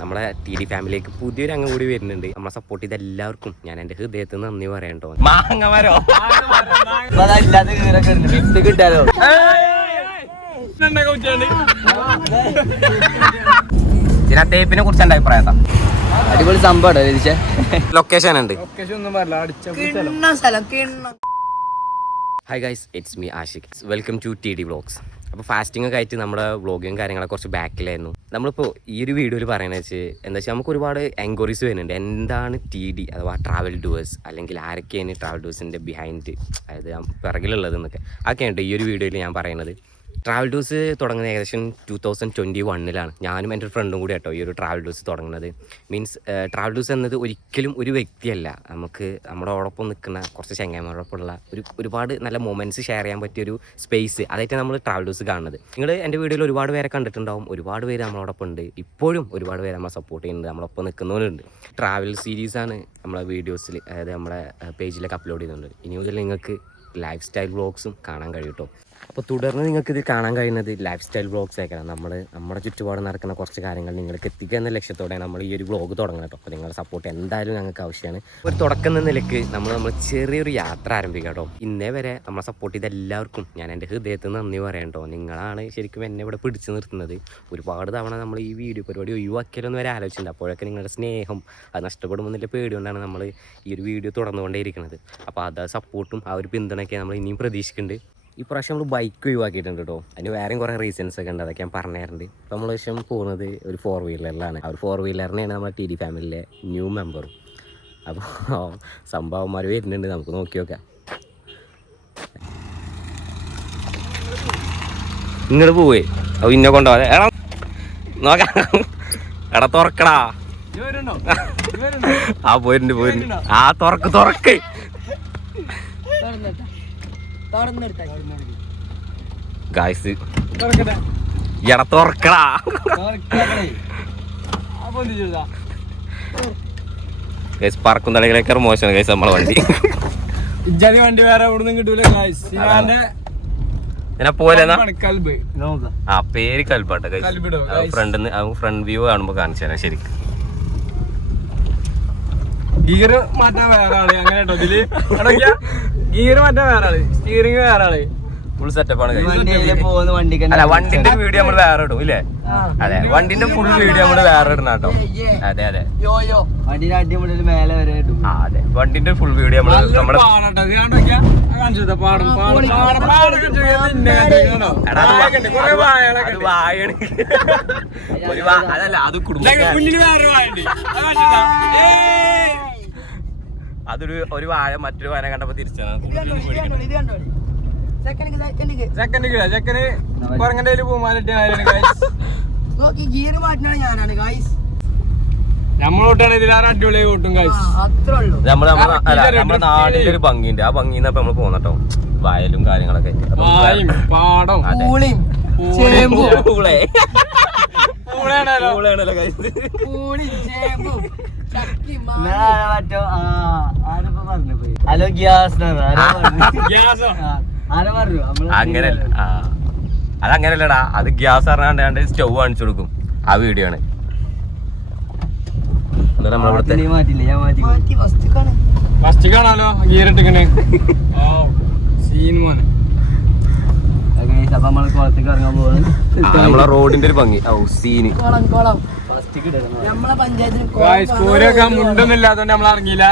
നമ്മളെ T D ഫാമിലിയിലേക്ക് പുതിയൊരു അംഗം കൂടി വരുന്നുണ്ട്. നമ്മളെ സപ്പോർട്ട് ചെയ്ത എല്ലാവർക്കും ഞാൻ എന്റെ ഹൃദയത്തിൽ നിന്ന് നന്ദി പറയണ്ടോ? മാങ്ങമരോ കിട്ടാലോ? ചില തേപ്പിനെ കുറിച്ച് എന്റെ അഭിപ്രായം അടിപൊളി സംഭവം ലൊക്കേഷൻ ഉണ്ട്. ഒന്നും പറയില്ല. അടിച്ച സ്ഥലം. Hi guys it's me Ashiq welcome to T D vlogs അപ്പോൾ ഫാസ്റ്റിംഗ് ഒക്കെ ആയിട്ട് നമ്മുടെ വ്ളോഗും കാര്യങ്ങളൊക്കെ കുറച്ച് ബാക്കിലായിരുന്നു നമ്മളിപ്പോൾ ഈ ഒരു വീഡിയോയിൽ പറയുന്നത് വെച്ച് എന്താ വെച്ചാൽ നമുക്ക് ഒരുപാട് എൻക്വയറീസ് വരുന്നുണ്ട്. എന്താണ് ടി ഡി അഥവാ ട്രാവൽ ഡുവേഴ്സ് അല്ലെങ്കിൽ ആരൊക്കെയാണ് ട്രാവൽ ഡുവേഴ്സിന്റെ ബിഹൈൻഡ് അതായത് പിറകിലുള്ളത് എന്നൊക്കെ. അതൊക്കെയാണ് ഈ ഒരു വീഡിയോയിൽ ഞാൻ പറയുന്നത് ട്രാവൽ ഡൂസ് തുടങ്ങുന്നത് ഏകദേശം ടു തൗസൻഡ് ട്വന്റി വണ്ണിലാണ് ഞാനും എന്റെ ഫ്രണ്ടും കൂടി കേട്ടോ ഈ ഒരു ട്രാവൽ ഡൂസ് തുടങ്ങുന്നത്. മീൻസ് ട്രാവൽ ഡൂസ് എന്നത് ഒരിക്കലും ഒരു വ്യക്തിയല്ല. നമുക്ക് നമ്മുടെ ഓടൊപ്പം നിൽക്കുന്ന കുറച്ച് ചങ്ങായിമാരോടൊപ്പമുള്ള ഒരു ഒരുപാട് നല്ല മൊമെന്റ്സ് ഷെയർ ചെയ്യാൻ പറ്റിയൊരു സ്പേസ് അതായിട്ട് നമ്മൾ ട്രാവൽ ഡൂസ് കാണുന്നത്. നിങ്ങൾ എന്റെ വീഡിയോയിൽ ഒരുപാട് പേരെ കണ്ടിട്ടുണ്ടാവും. ഒരുപാട് പേര് നമ്മളോടൊപ്പം ഉണ്ട് ഇപ്പോഴും ഒരുപാട് പേര് നമ്മളെ സപ്പോർട്ട് ചെയ്യുന്നുണ്ട്. നമ്മളൊപ്പം നിൽക്കുന്നവരുണ്ട്. ട്രാവൽ സീരീസാണ് നമ്മളെ വീഡിയോസിൽ അതായത് നമ്മുടെ പേജിലൊക്കെ അപ്ലോഡ് ചെയ്യുന്നുണ്ട്. ഇനി മുതൽ നിങ്ങൾക്ക് ലൈഫ് സ്റ്റൈൽ വ്ളോഗ്സും കാണാൻ കഴിയും കേട്ടോ അപ്പോൾ തുടർന്ന് നിങ്ങൾക്ക് ഇത് കാണാൻ കഴിയുന്നത് ലൈഫ് സ്റ്റൈൽ വ്ളോഗ്സ് ആയിരിക്കണം നമ്മൾ നമ്മുടെ ചുറ്റുപാട് നടക്കുന്ന കുറച്ച് കാര്യങ്ങൾ നിങ്ങൾക്ക് എത്തിക്കുക എന്ന ലക്ഷ്യത്തോടെ നമ്മൾ ഈ ഒരു വ്ളോഗ് തുടങ്ങണം അപ്പോൾ നിങ്ങളുടെ സപ്പോർട്ട് എന്തായാലും ഞങ്ങൾക്ക് ആവശ്യമാണ്. ഒരു തുടക്കം എന്ന നിലയ്ക്ക് നമ്മൾ നമ്മൾ ചെറിയൊരു യാത്ര ആരംഭിക്കാം കേട്ടോ. ഇന്നേ വരെ നമ്മളെ സപ്പോർട്ട് ചെയ്ത എല്ലാവർക്കും ഞാൻ എന്റെ ഹൃദയത്തിൽ നന്ദി പറയണ്ടോ നിങ്ങളാണ് ശരിക്കും എന്നെ ഇവിടെ പിടിച്ചു നിർത്തുന്നത്. ഒരുപാട് തവണ നമ്മൾ ഈ വീഡിയോ പരിപാടി ഒഴിവാക്കിയാലൊന്നും വരെ ആലോചിച്ചിട്ടുണ്ട് അപ്പോഴൊക്കെ നിങ്ങളുടെ സ്നേഹം അത് നഷ്ടപ്പെടുമെന്നുള്ള പേടി കൊണ്ടാണ് നമ്മൾ ഈ ഒരു വീഡിയോ തുടർന്നുകൊണ്ടേയിരിക്കുന്നത്. അപ്പോൾ അത് സപ്പോർട്ടും ആ ഒരു പിന്തുണയൊക്കെ നമ്മൾ ഇനിയും പ്രതീക്ഷിക്കുന്നുണ്ട്. ഈ പ്രാവശ്യം നമ്മൾ ബൈക്ക് ഒഴിവാക്കിയിട്ടുണ്ട് കേട്ടോ അതിന് വേറെയും കുറേ റീസൺസ് ഒക്കെ ഉണ്ട്. അതൊക്കെ ഞാൻ പറഞ്ഞു തരുന്നുണ്ട് അപ്പോൾ നമ്മൾ പക്ഷം പോകുന്നത് ഒരു ഫോർ വീലറിലാണ് ആ ഒരു ഫോർ വീലറിനെയാണ് നമ്മുടെ ടി ഡി ഫാമിലിയിലെ ന്യൂ മെമ്പറും അപ്പോൾ സംഭവന്മാർ വരുന്നുണ്ട്. നമുക്ക് നോക്കി നോക്കാം. ഇങ്ങോട്ട് പോവേ. അപ്പോൾ ഇന്നെ കൊണ്ടുപോകാതെ എടാ നോക്കാം. എടാ തുറക്കടാ. ആ പോയിട്ടുണ്ട് പോയിട്ടുണ്ട്. ആ തുറക്ക് തുറക്ക്. ഗായ്സ് എടാ തുറക്കടാ. ഗൈസ് പറക്കും മോശമാണ്. ഗൈസ് നമ്മളെ വണ്ടി. ഇജ്ജാതി വണ്ടി വേറെ എവിടെ കിട്ടൂല ഇതിനെ പോലെ ആ പേര് കൽപ്പാട്ടെ. ഫ്രണ്ട് ഫ്രണ്ട് വ്യൂ കാണുമ്പോ കാണിച്ചു തരാം ശരിക്കും. ഗിയർ മാറ്റാൻ വേറെ ആൾ അങ്ങനെ കേട്ടോ ഇതിൽ. ഗിയർ മാറ്റാൻ വേറെ ആൾ സ്റ്റിയറിംഗ് വേറെ ആൾ ഫുൾ സെറ്റപ്പ് ആണ് അല്ല വണ്ടിന്റെ വീഡിയോ നമ്മൾ വേറെ ഇടും ഇല്ലേ? അതെ വണ്ടിന്റെ ഫുൾ വീഡിയോ നമ്മൾ വേറെ ഇടുന്ന കേട്ടോ. അതെ അതെ. അതെ. വണ്ടിന്റെ ഫുൾ വീഡിയോ നമ്മൾ നമ്മുടെ പാടട്ടോ ഇത് കണ്ടോ നോക്കിയാ? അത് കാണിച്ചു തരാം. പാടം പാടം പാടം പാടം. കാണിച്ചു തരാം. ഇന്നെ കാണിച്ചു തരാം. കണ്ടോ? എടാ, അത് വാ- വാഴയൊക്കെ ഉണ്ട്. കുറേ അത് ഉണ്ട്. വാഴയാണ് ഒരു അതല്ല അത് കുടുംബ മുന്നിൽ വേറൊരു വാഴയുണ്ട്. അത് കാണിച്ചു തരാം. ഏയ്. അതൊരു ഒരു വാഴ മറ്റൊരു വാഴ കണ്ടപ്പോ തിരിച്ചാണ് ചെക്കന് കിടാ ചെക്കന് കുറങ്ങന്റെ പൂമാലിട്ട് ഗിയർ മാറ്റുന്നത് ഞാനാണ് ഗായ്സ് നമ്മളോട്ടാണ് ഇതിലാറ് അടിപൊളി കൂട്ടും കാശ് അത്രേ ഉള്ളൂ. നമ്മൾ നമ്മുടെ നാടിന്റെ ഒരു ഭംഗിയുണ്ട്. ആ ഭംഗിന്ന് നമ്മൾ പോന്നട്ടോ. വയലും കാര്യങ്ങളൊക്കെ. പാടം. മറ്റോ? ആരപ്പോ പറഞ്ഞു പോയി? ഹലോ ഗ്യാസ് ഗ്യാസോ. ആരാ പറഞ്ഞു? ആ. അതങ്ങനല്ലടാ. അത് ഗ്യാസ് അറിഞ്ഞാണ്ട് സ്റ്റൗ കാണിച്ചു കൊടുക്കും. ആ വീഡിയോ ആണ്. ഫസ്റ്റ് കാണാലോ ഗിയർ ഇട്ടിക്കണേ. സീൻ മോനെ. ഗൈസ് അപ്പൊ നമ്മൾ കുളത്തേക്ക് ഇറങ്ങാൻ പോവാണ്. ആ, നമ്മളെ റോഡിന്റെ ഒരു ഭംഗി. ഔ സീന്. കോരൊക്കെ മുണ്ടൊന്നും ഇല്ലാത്തോണ്ട് നമ്മൾ ഇറങ്ങിയില്ല.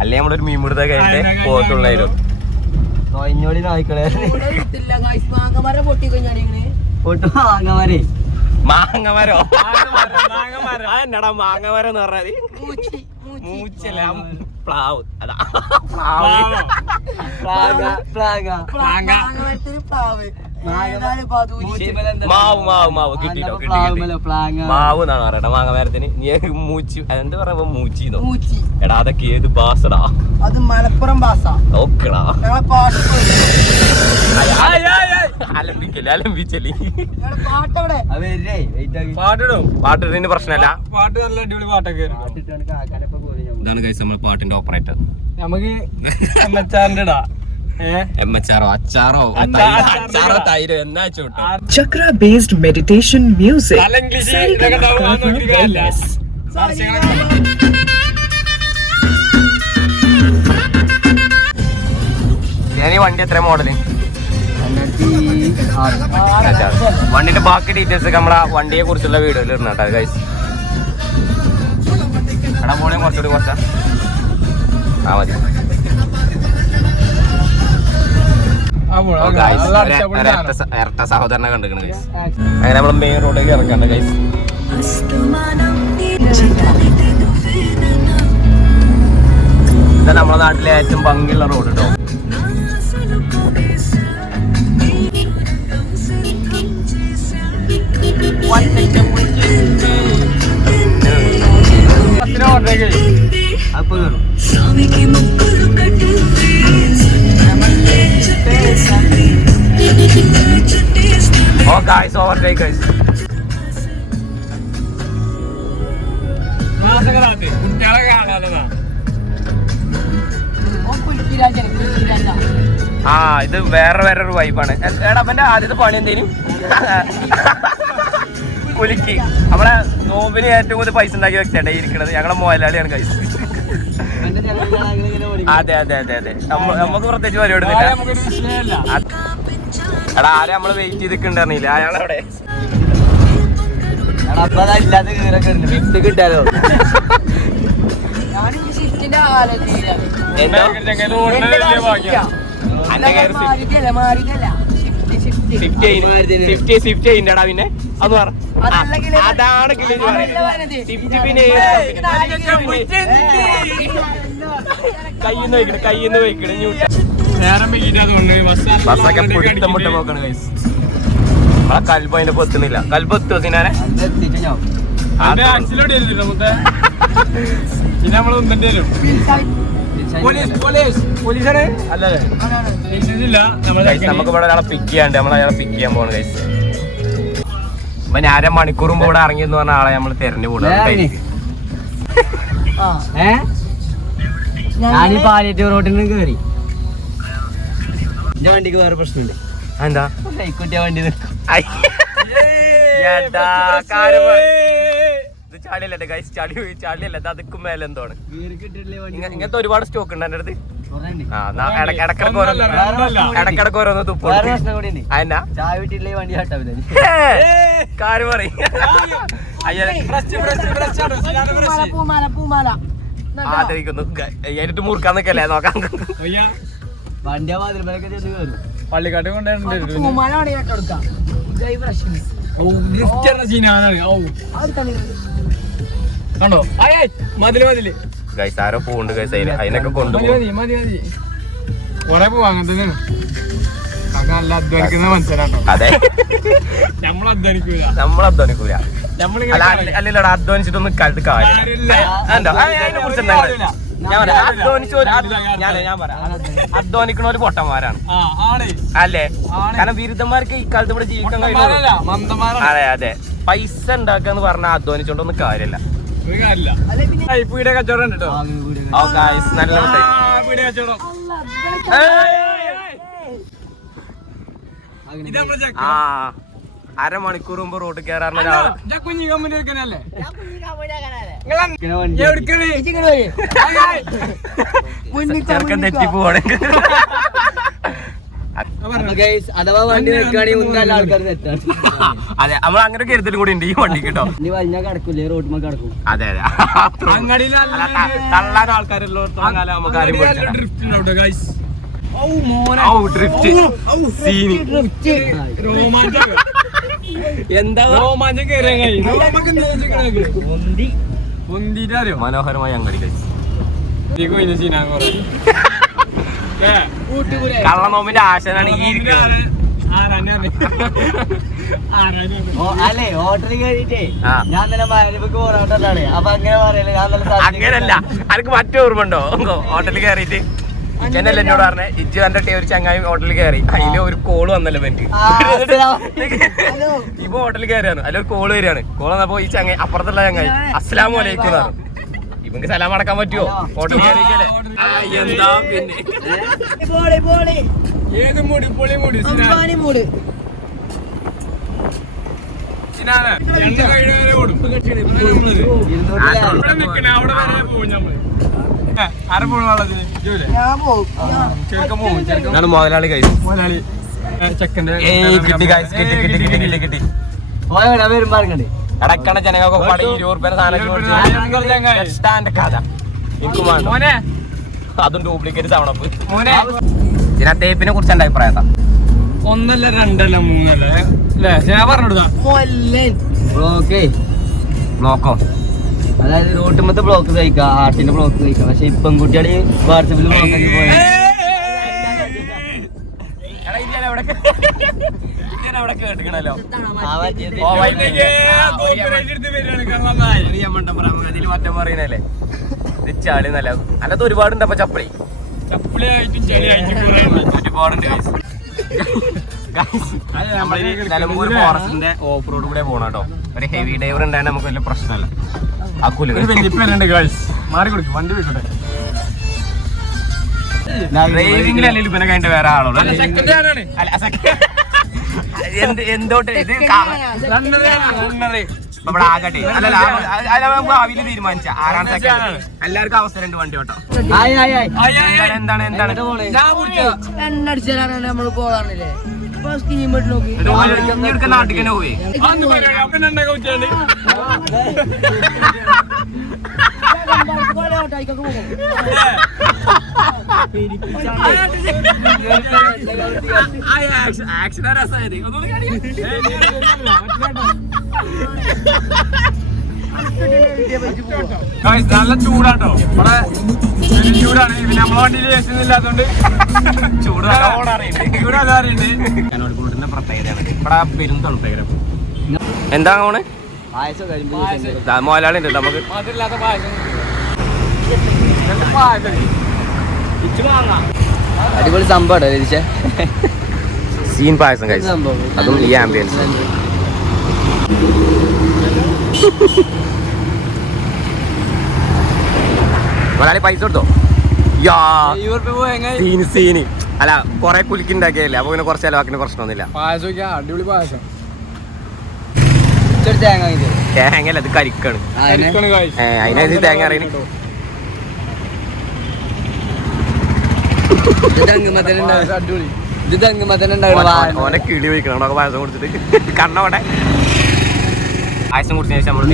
അല്ലേ നമ്മളൊരു മീൻപിടുത്ത കഴിഞ്ഞിട്ട് പോകത്തുള്ളായിരുന്നു. കൊഞ്ഞോടി നായ്ക്കളെ. മാങ്ങമര പൊട്ടി വാങ്ങാമാരേ മാങ്ങമരോ? മാങ്ങമരം. എന്നടാ മാങ്ങമരം എന്ന് പറഞ്ഞാൽ മൂച്ചി മൂച്ചി. മൂച്ചല്ല? പ്ലാവ് ada പ്ലാവ് പ്ലാഗ പ്ലാഗ മാങ്ങ. പ്ലാവ് മാങ്ങ. പതൂരി മാവ് മാവ് മാവ് കിട്ടിട്ടോ കിട്ടി മാവ് എന്നാണ് പറയട്ടെ മാങ്ങമരത്തിന് നീ മൂച്ചി എന്താ മൂച്ചിന്നോ മൂച്ചി എടാ അതൊക്കെ ഏത് ബാസടാ അത് മലപ്പുറം ഭാഷ ഓക്കെടാ അലമ്പിക്കല്ലേ ബീച്ചല്ലേ പാട്ടിടും. പാട്ടിന് പ്രശ്നമല്ല. പാട്ട് നല്ല അടിപൊളി പാട്ടൊക്കെ. ഇതാണ് കൈസ് നമ്മളെ പാട്ടിന്റെ ഓപ്പറേറ്റർ നമുക്ക് ചക്ര ബേസ്ഡ് മെഡിറ്റേഷൻ മ്യൂസിക് ഞാൻ ഈ വണ്ടി എത്ര മോഡൽ വണ്ടിന്റെ ബാക്കി ഡീറ്റെയിൽസ് ഒക്കെ നമ്മളെ വണ്ടിയെ കുറിച്ചുള്ള വീഡിയോയിൽ ഇടുന്നുണ്ട് ഗൈസ് എടാ മോളെയും കുറച്ചുകൂടി കുറച്ചാ. ആ മതി. ഇരട്ട സഹോദരനെ കണ്ടിരിക്കണ ഗൈസ് അങ്ങനെ നമ്മൾ മെയിൻ റോഡിലേക്ക് ഇറക്കണ്ട ഗൈസ് ഇത് നമ്മുടെ നാട്ടിലെ ഏറ്റവും ഭംഗിയുള്ള റോഡ് കേട്ടോ ആ ഇത് വേറെ വേറെ ഒരു വൈബാണ് എടാ അവന്റെ ആദ്യത്തെ പണി എന്തേലും കുലുക്കി. നമ്മളെ നോമ്പിന് ഏറ്റവും കൂടുതൽ പൈസ ഉണ്ടാക്കിയ വ്യക്തിയാണ് ഈ ഇരിക്കണത്. ഞങ്ങളെ മുതലാളിയാണ് കൈസ്. അതെ അതെ അതെ അതെ. നമുക്ക് പ്രത്യേകിച്ച് പരിപാടി എടാ ആരെ നമ്മൾ വെയിറ്റ് ചെയ്ത് നിൽക്കണ്ടറിയില്ല അയാളവിടെ ഇല്ലാതെ കീറൊക്കെ ഉണ്ട്. ഫിഫ്റ്റ് കിട്ടാലോ. എന്തോ? ചെങ്ങനെ സ്വിഫ്റ്റ് ചെയ്യണ്ടടാ പിന്നെ? അത് പറ. അതാണ് സ്വിഫ്റ്റ് പിന്നെ കയ്യിന്ന് വയ്ക്കണേ കയ്യിന്ന് വയ്ക്കണേ നേരം ബസ്സൊക്കെ പിടുത്തം മുട്ട പോക്കാണ് ഗൈസ് നമ്മളെ കൽബ് അതിന്റെ പൊത്തുന്നില്ല കൽബ് എത്തുമോ സിനാനെ? ആക്സിലോട്ട് പിന്നെ നമ്മൾ ഉന്തന്റെ നമുക്ക് ഇവിടെ ഒരാളെ പിക്ക് ചെയ്യാണ്ട് നമ്മൾ അയാളെ പിക്ക് ചെയ്യാൻ പോകണം ഗൈസ് അപ്പൊ ഞാൻ അര മണിക്കൂർ മുമ്പ് ഇവിടെ ഇറങ്ങി എന്ന് പറഞ്ഞ ആളെ നമ്മൾ തെരഞ്ഞു കൂടാ ആ, ഏ? ഞാൻ ഈ ഞങ്ങൾ പാലിയേറ്റീവ് റോഡിൽ നിന്ന് കയറി എന്റെ വണ്ടിക്ക് വേറെ പ്രശ്നമുണ്ട്. എന്താ കൈക്കുട്ടിയ വണ്ടി നിൽക്കും ഐ. ഏട്ടാ, കാര്യം പറ. ഇത് ചാടിയല്ലേ ഗൈസ് ചാടി ചാടിയല്ല? ഇത് അതുക്കും മേലെ എന്തോണ്? ഇങ്ങനത്തെ ഒരുപാട് സ്റ്റോക്ക് ഉണ്ട് എന്റെ അടുത്ത്. ഇടക്കിടക്ക്. ഇടക്കിടക്ക് ഓരോന്ന് തുപ്പും എന്നാ? കാര്യം പറയും. ആദരിക്കുന്നു. എന്നിട്ട് മുറുക്കാൻ നിക്കല്ലേ? നോക്കാം. പള്ളിക്കാട്ട് സീനാണ് തന്നെ. കണ്ടോ? മതിൽ മതിൽ. ഗൈസ് ആരോ പോണ്ട് ഗൈസ് അതിന് അതിനൊക്കെ കൊണ്ടുപോകും. കൊറേ അത് നല്ല അധ്വാനിക്കുന്ന മനസ്സിലാട്ടോ അതെ. നമ്മൾ അധ്വാനിക്കൂല. നമ്മൾ അധ്വാനിക്കൂല. അല്ല നമ്മളിങ്ങനെ അല്ല- അല്ലല്ലടാ അധ്വാനിച്ചിട്ടൊന്നും കാലത്ത് കാര്യം കാര്യമില്ല. അതിനെ കുറിച്ച് ഞാൻ പറയാം അധ്വാനിച്ച ഒരു ഞാൻ ഞാൻ പറയാം. അധ്വാനിക്കണ ഒരു പൊട്ടന്മാരാണ് അല്ലേ? കാരണം ബിരുദന്മാർക്ക് ഈ കാലത്ത് ഇവിടെ ജീവിക്കാൻ കഴിയില്ല അതെ അതെ. പൈസ ഉണ്ടാക്കാന്ന് പറഞ്ഞാൽ അധ്വാനിച്ചോണ്ടൊന്നും കാര്യമില്ല. ആ, കച്ചവടം ഉണ്ട് കേട്ടോ നല്ല മിഠായി. കച്ചവടം. ആ അരമണിക്കൂർ മുമ്പ് റോഡ് കയറാറുള്ള ഒരാൾ. ചെറുക്കൻ. തെറ്റി പോവാണെങ്കിൽ അപ്പൊ guys, അഥവാ വണ്ടി ആൾക്കാർ തെറ്റാണ്. അതെ നമ്മൾ അങ്ങനെ കരുതലും കൂടി ഉണ്ട് ഈ വണ്ടി കേട്ടോ. ഇനി വലിഞ്ഞാൽ കിടക്കൂലേ റോഡുമ്മ കിടക്കും. അതെ അതെ. അങ്ങാടിയിൽ അല്ല, ത- തള്ളാൻ ആൾക്കാരുള്ളോടത്തോളം കാലം നമുക്ക് ആരും പേടിക്കണ്ട. ഡ്രിഫ്റ്റ് സീനി. എന്താ? രോമാഞ്ചം മനോഹരമായ അങ്ങടി കഴിച്ചു സീനാ കുറേ കള്ളനോമ്പിന്റെ ആശനാണ് ഈ ഇരിക്കുന്നത്. ഓ, അല്ലേ ഹോട്ടലിൽ കയറിട്ടേ ആ. ഞാൻ തന്നെ മരബക്ക് പോറാട്ടല്ലാണ് അപ്പൊ അങ്ങനെ പറയല്ലേ ഞാൻ നല്ല അങ്ങനല്ല അനക്ക് മറ്റേ ഓർമ്മ ഉണ്ടോ? ഹോട്ടലിൽ കയറിയിട്ട് ഇച്ചനല്ല എന്നോട് പറഞ്ഞേ? ഇജ്ജു എന്റെ ടേ ഒരു ചങ്ങായി ഹോട്ടലിൽ കയറി അതിൽ ഒരു കോൾ വന്നല്ലോ എനിക്ക് ഹലോ. ഇപ്പൊ ഹോട്ടലിൽ കയറിയാണ് അതിലൊരു കോൾ വരികയാണ്. കോൾ വന്നപ്പോ ഈ ചങ്ങായി അപ്പുറത്തുള്ള ചങ്ങായി അസ്സലാമു അലൈക്കും എന്നാണ് ഇവ സ്ഥലം അടക്കാൻ പറ്റുമോ ഹോട്ടൽ ഏത് മുടി? പൊളി മൂടി മൂട്. മുതലാളി കഴിച്ചു മുതലാളി. ചെക്കന്റെ കിട്ടി കിട്ടി കിട്ടി കിട്ടി കിട്ടി കിട്ടി. ഓരോ വരുമ്പോ ഇറങ്ങണ്ടേ അടക്കണ ജനങ്ങൾക്ക് പാടെ ഇരുപത് റുപ്യ സാധനം കഥ. എനിക്ക് അതും ഡ്യൂപ്ലിക്കേറ്റ് തവണപ്പ് മോനെ. ഇതിനാ തേപ്പിനെ കുറിച്ച് എന്റെ അഭിപ്രായം ഒന്നല്ല രണ്ടല്ല മൂന്നല്ല നോക്കോ ഞാൻ പറഞ്ഞിടുതാ മൊല്ലൻ ബ്ലോക്കേ. ബ്ലോക്കോ? അതായത് റോട്ടുമ്പത്തെ ബ്ലോക്ക് കഴിക്കാം ഹാർട്ടിന്റെ ബ്ലോക്ക് കഴിക്കാം. പക്ഷെ ഇപ്പം കുട്ടികൾ വാട്സപ്പിൽ ബ്ലോക്ക് ആക്കി പോയാൽ കേട്ടിക്കണല്ലോ മറ്റേ പറയുന്നല്ലേ ഇത് ചളി നല്ല അല്ലാത്ത ഒരുപാടുണ്ട് അപ്പൊ ചപ്പളി ഉണ്ട്. ഒരുപാടുണ്ട് നിലമ്പൂർ ഫോറസ്റ്റിന്റെ ഓഫ് റോഡ് കൂടെ പോകണം കേട്ടോ ഒരു ഹെവി ഡ്രൈവർ ഉണ്ടായാലും നമുക്ക് വലിയ പ്രശ്നമല്ല ഗായ്സ് മാറി കൊടുക്കും വണ്ടി പോയിക്കോട്ടെ ഡ്രൈവിംഗിലല്ലേ പിന്നെ കഴിഞ്ഞിട്ട് വേറെ ആളോട് അല്ല, എന്ത് എന്തോട്ട് ഇത്. ഇവിടെ ആകട്ടെ. അല്ലല്ല അല്ല നമുക്ക് ഭാവിയിൽ തീരുമാനിച്ച. ആരാണ് സെക്കൻഡ് എല്ലാവർക്കും അവസരം ഉണ്ട് വണ്ടി ഓട്ടോ. എന്താണ്. എന്താണ് എന്താണ്? ആക്ഷൻ. Guys, നല്ല ചൂടാട്ടോ. ഇവിടെ നല്ല ചൂടാണ് പിന്നെ നമ്മളെ വണ്ടിയിൽ ഒന്നും ഇല്ലാത്തോണ്ട് ചൂട്. നല്ലോണം അറിയുന്നുണ്ട്. ചൂട് നല്ല അറിയുന്നുണ്ട് കനോട് കൂട്ടിന്റെ പ്രത്യേകതയാണ്. ഇവിടെ പെരും തണുപ്പേകരം എന്താ ഓണ് മോലാളി ഉണ്ട് നമുക്ക്. അടിപൊളി സംഭവം സീൻ പായസം കഴിച്ചു. അതും ഈ ആംബിയൻസ് മോലാളി പൈസ കൊടുത്തോ? Scene scene. അല്ല കൊറേ കുലുക്കിണ്ടാക്കിയല്ലേ അപ്പൊ പിന്നെ കുറച്ച് ചെലവാക്കിന് പ്രശ്നമൊന്നുമില്ല. അടിപൊളി പായസം. തേങ്ങ അല്ല അത് കരിക്കാണ്. അതിനകത്ത് അതിനനുസരിച്ച് തേങ്ങ അറിയണേ ഇത് ഇത്. ഓനെ കിളി വയ്ക്കണം. പായസം കൊടുത്തിട്ട്. കണ്ണവിടെ പായസം കുടിച്ചതിന് ശേഷം നമ്മൾ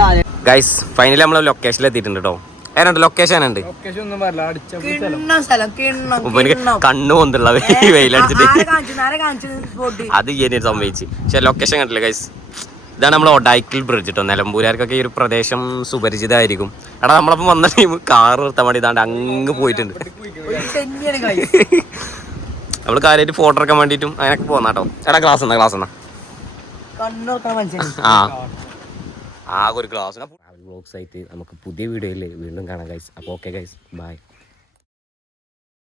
ആദ്യം. ഗൈസ് ഫൈനലി നമ്മൾ ലൊക്കേഷനിൽ എത്തിയിട്ടുണ്ട് കേട്ടോ ഏനുണ്ട് ലൊക്കേഷൻ ഉണ്ട് ലൊക്കേഷൻ ഒന്നും പറയില്ല അടിച്ച സ്ഥലം കിണ്ണം പൊന്തുള്ള വെയിലടിച്ചിട്ട് ആരെ കാണിച്ചു ആരെ കാണിച്ചു സ്പോട്ട് അത് ഇനി സംഭവിച്ച് പക്ഷെ ലൊക്കേഷൻ കണ്ടില്ല ഗൈസ് ഇതാണ് നമ്മൾ ഒഡായ്ക്കൽ ബ്രിഡ്ജ് കേട്ടോ നിലമ്പൂരാർക്കൊക്കെ ഈ ഒരു പ്രദേശം സുപരിചിതമായിരിക്കും. എടാ നമ്മളപ്പം വന്ന ടീം കാർ നിർത്താൻ വേണ്ടി ഇതാണ്ട് അങ്ങ് പോയിട്ടുണ്ട്. നമ്മൾ കാര്യമായിട്ട് ഫോട്ടോ എടുക്കാൻ വേണ്ടിയിട്ടും അങ്ങനെയൊക്കെ പോന്നാട്ടോ എടാ ക്ലാസ് എന്നാ ക്ലാസ് എന്നാ ആ. ആ ഒരു ക്ലാസ് ആയിട്ട് നമുക്ക് പുതിയ വീഡിയോയിൽ വീണ്ടും കാണാം ഗൈസ് അപ്പോൾ ഓക്കെ ഗൈസ് ബൈ